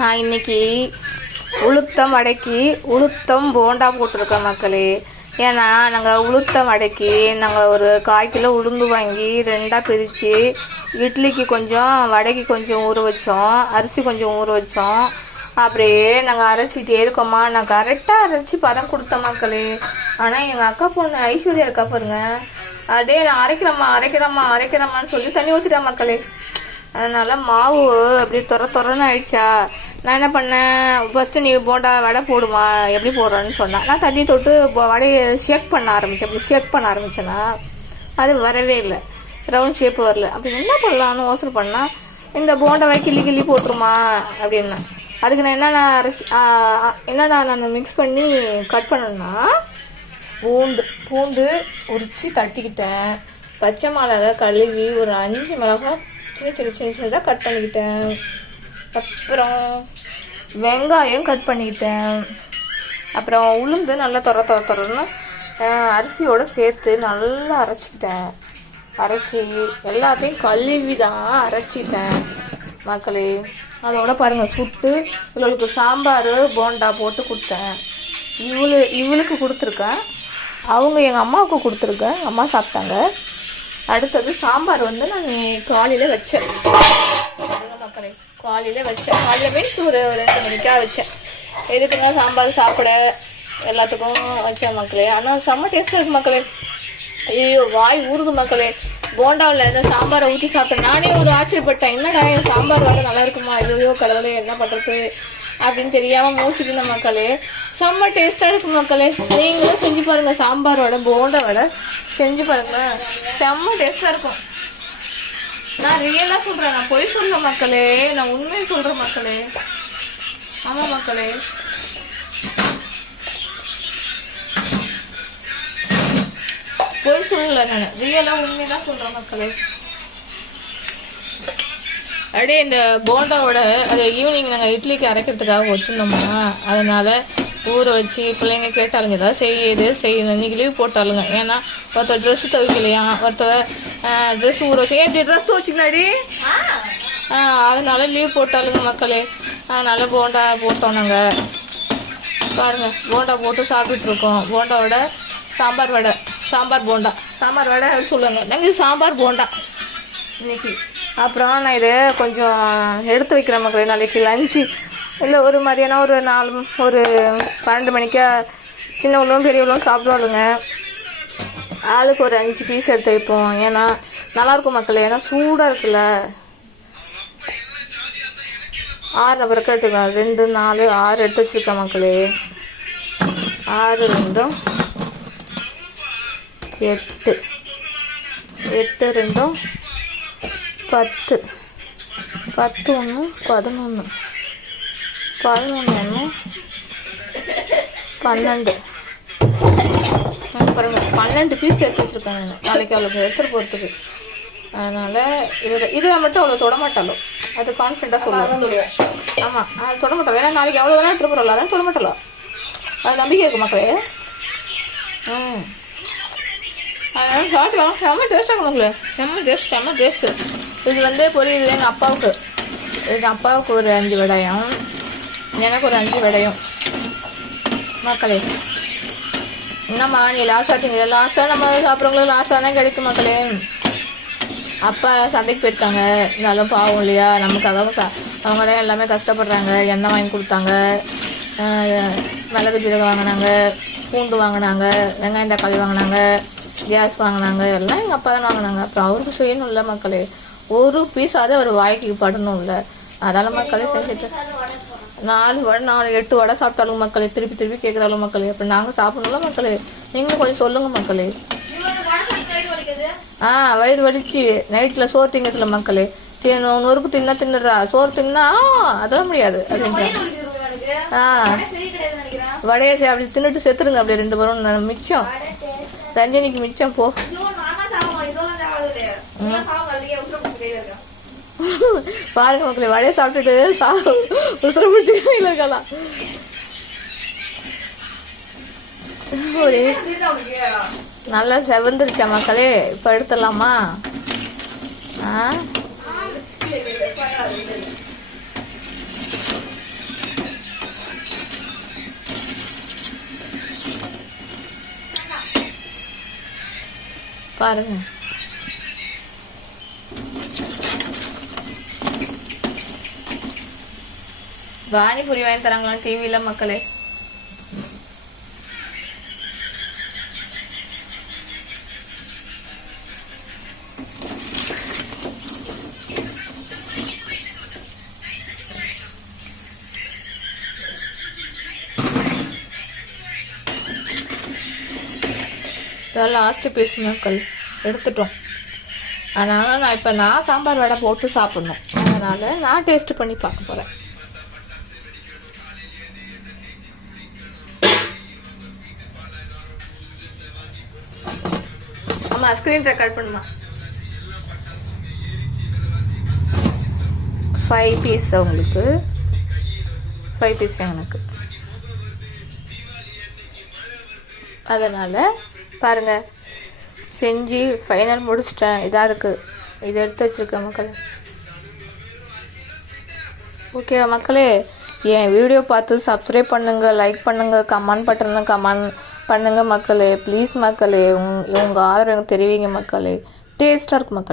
நான் இன்னைக்கு உளுத்தம் வடைக்கு உளுத்தம் போண்டா போட்டிருக்கேன் மக்களே. ஏன்னா நாங்கள் உளுத்தம் வடைக்கு நாங்கள் ஒரு 1/4 கிலோ உளுந்து வாங்கி 2ஆக பிரித்து இட்லிக்கு கொஞ்சம் வடைக்கு கொஞ்சம் ஊற வச்சோம், அரிசி கொஞ்சம் ஊற வச்சோம். அப்படியே நாங்கள் அரைச்சிட்டே இருக்கோமா. நான் கரெக்டாக அரைச்சி பதம் கொடுத்தேன் மக்களே. ஆனால் எங்கள் அக்கா பொண்ணு ஐஸ்வர்யா இருக்கா பாருங்க, அப்படியே நான் அரைக்கிறம்மான்னு சொல்லி தண்ணி ஊற்றிட்டா மக்களே. அதனால மாவு அப்படியே தொரன்னு ஆயிடுச்சா. நான் என்ன பண்ணேன், ஃபஸ்ட்டு நீ போண்டா வடை போடுமா, எப்படி போடுறேன்னு சொன்னேன். நான் தண்ணி தொட்டு வடையை ஷேக் பண்ண ஆரம்பித்தேன். அப்படி ஷேக் பண்ண ஆரம்பித்தேன்னா அது வரவே இல்லை, ரவுண்ட் ஷேப் வரல. அப்படி என்ன பண்ணலான்னு யோசனை பண்ணால், இந்த போண்டாவை கிள்ளி போட்டுருமா அப்படின்னா. அதுக்கு நான் என்னென்ன நான் மிக்ஸ் பண்ணி கட் பண்ணேன்னா, பூண்டு உரித்து தட்டிக்கிட்டேன், பச்சை மிளகா கழுவி ஒரு 5 மிளகாய் சின்னதாக கட் பண்ணிக்கிட்டேன், அப்புறம் வெங்காயம் கட் பண்ணிக்கிட்டேன், அப்புறம் உளுந்து நல்லா தொரன்னு அரிசியோடு சேர்த்து நல்லா அரைச்சிக்கிட்டேன். அரைச்சி எல்லாத்தையும் கழுவி தான் அரைச்சிட்டேன் மக்களே. அதோட பாருங்கள், சுட்டு இவளுக்கு சாம்பார் போண்டா போட்டு கொடுத்தேன். இவளுக்கு கொடுத்துருக்கேன், அவங்க எங்கள் அம்மாவுக்கு கொடுத்துருக்கேன், அம்மா சாப்பிட்டாங்க. அடுத்தது சாம்பார் நான் காலையில் வச்சேன் மக்களே. காலையில் மீன்ஸ் ஒரு 2 மணிக்காக வச்சேன். எதுக்குன்னா சாம்பார் சாப்பிட எல்லாத்துக்கும் வச்சேன் மக்களே. ஆனால் செம்ம டேஸ்ட்டாக இருக்கு மக்களே. ஐயோ வாய் ஊறுது மக்களே. போண்டாவில் இந்த சாம்பாரை ஊற்றி சாப்பிட்டேன். நானே ஒரு ஆச்சரியப்பட்டேன், என்னடா என் சாம்பார் வடை நல்லா இருக்குமா, ஐயோ கடவுளே என்ன பண்ணுறது அப்படின்னு தெரியாமல் மூச்சுட்டு இருந்த மக்களே. செம்ம டேஸ்ட்டாக இருக்கு மக்களே. நீங்களும் செஞ்சு பாருங்கள், சாம்பார் வடை போண்டா வடை செஞ்சு பாருங்களேன், செம்ம டேஸ்ட்டாக இருக்கும். நான் ரியலாக சொல்கிறேன், நான் பொய் சொல்ல மக்களே, நான் உண்மையை சொல்கிறேன் மக்களே. ஆமாம் மக்களே, பொய் சொல்லலை, நான் ரியலாக உண்மையை தான் சொல்கிறேன் மக்களே. அப்படியே இந்த போண்டாவோட அது ஈவினிங் நாங்கள் இட்லிக்கு அரைக்கிறதுக்காக வச்சுருந்தோம்னா, அதனால் ஊற வச்சு பிள்ளைங்க கேட்டாலுங்க, ஏதாவது செய்யுது இன்னைக்கு லீவ் போட்டாலுங்க. ஏன்னா ஒருத்தர் ட்ரெஸ்ஸு துவைக்கலையா, ஒருத்தர் ட்ரெஸ் ஊற வச்சு ட்ரெஸ் துவைச்சிக்கலாடி, அதனால லீவ் போட்டாலுங்க மக்களே. அதனால் போண்டா போட்டோம் நாங்கள். பாருங்கள், போண்டா போட்டு சாப்பிட்டுட்ருக்கோம். போண்டாவோட சாம்பார் வடை சொல்லுங்க. நாங்கள் சாம்பார் போண்டா இன்னைக்கு. அப்புறம் நான் இதை கொஞ்சம் எடுத்து வைக்கிறேன் மக்களே. நாளைக்கு லஞ்சு இல்லை ஒரு மதியானம் ஒரு 12 மணிக்கா சின்னவளும் பெரியவளும் சாப்பிடுவாளுங்க. ஆளுக்கு ஒரு 5 பீஸ் எடுத்து வைப்போம். ஏன்னா நல்லாயிருக்கும் மக்களே. ஏன்னா சூடாக இருக்குல்ல. 6 பிறகு எடுத்துக்கலாம். 2, 4, 6 எடுத்து வச்சுருக்கேன் மக்களே. 6, 2, 8, 8, 2, 10, 10, 1, 11, 11, 12. பாருங்க, 12 பீஸ் எடுத்து வச்சுருக்காங்க நாளைக்கு அவளுக்கு எடுத்துகிட்டு போகிறதுக்கு. அதனால் இதை மட்டும் அவ்வளோ தொடமாட்டாளோ, அது கான்ஃபிடண்ட்டாக சொல்லுவேன். ஆமாம், அது தொடமாட்டாளோ. ஏன்னா நாளைக்கு அவ்வளோ தானே எடுத்துகிட்டு போகிறோம்ல, அதான் தொடமாட்டாளோ. அது நம்பிக்கை இருக்குது மக்களே. அதனால் சாப்பிடலாம். செம்ம டேஸ்ட்டாக மக்களே, செம்ம டேஸ்ட்டு. இது பொரியல் எங்கள் அப்பாவுக்கு ஒரு 5 வடையும், எனக்கு ஒரு 5 வடையும் மக்களே. என்னம்மா நீ லாஸ்ட்டாக நம்ம சாப்பிட்றவங்களுக்கு லாஸ்ட்டாக தான் கிடைக்கும் மக்களே. அப்பா சந்தைக்கு போயிருக்காங்க, இருந்தாலும் பாவம் இல்லையா, நமக்காக அவங்க தான் எல்லாமே கஷ்டப்படுறாங்க. எண்ணெய் வாங்கி கொடுத்தாங்க, மிளகு ஜீரகம் வாங்கினாங்க, பூண்டு வாங்கினாங்க, வெங்காயம் தக்காளி வாங்கினாங்க, கேஸ் வாங்கினாங்க, எல்லாம் எங்கள் அப்பா தான் வாங்கினாங்க. அப்புறம் அவருக்கு செய்யணும் இல்லை மக்களே, ஒரு பீஸாவது அவர் வாய்க்கு படணும் இல்லை. அதனால் மக்களே செஞ்சுட்டு 4 வடை 8 வடை சாப்பிட்டாலும் மக்களே. திருப்பி கேட்குறாலும் மக்களே. அப்போ நாங்கள் சாப்பிடணும்ல மக்களே. நீங்களும் கொஞ்சம் சொல்லுங்க மக்களே. வயிறு வலிச்சு நைட்டில் சோறு திங்கத்துல மக்களே. நொறுக்கு தின்னுடுறா, சோறு தின்னா அதெல்லாம் முடியாது அப்படின்றா. வடையை அப்படி தின்னுட்டு செத்துருங்க அப்படியே 2 பேரும் மிச்சம். ரஞ்சனிக்கு மிச்சம் போ. பாருங்க மக்களே, வடையை சாப்பிட்டுட்டு உசுர பிடிச்சி கையில் இருக்கலாம். நல்லா செவந்துருச்சா மக்களே. இப்போ எடுத்துடலாமா? பாருங்க. பானிபூரி வாங்கி தராங்களா டிவியில மக்களே? லாஸ்ட் பீஸ் மக்கள் எடுத்துட்டோம். அதனால் நான் சாம்பார் வடை போட்டு சாப்பிட்ணும். அதனால் நான் டேஸ்ட் பண்ணி பார்க்க போகிறேன். ஆமாம், ஸ்க்ரீன் ரெக்கார்ட் பண்ணுமா? 5 பீஸ் உங்களுக்கு, 5 பீஸ் எனக்கு. அதனால் பாருங்கள், செஞ்சு ஃபைனல் முடிச்சிட்டேன். இதாக இருக்குது, இதை எடுத்து வச்சுருக்கேன் மக்கள். ஓகேவா மக்களே? என் வீடியோ பார்த்து சப்ஸ்கிரைப் பண்ணுங்கள், லைக் பண்ணுங்கள், கமெண்ட் பண்ணுங்கள் மக்களே. ப்ளீஸ் மக்களே, உங்கள் ஆதரவு தெரிவிங்க மக்களே. டேஸ்ட்டாக இருக்கும் மக்களே.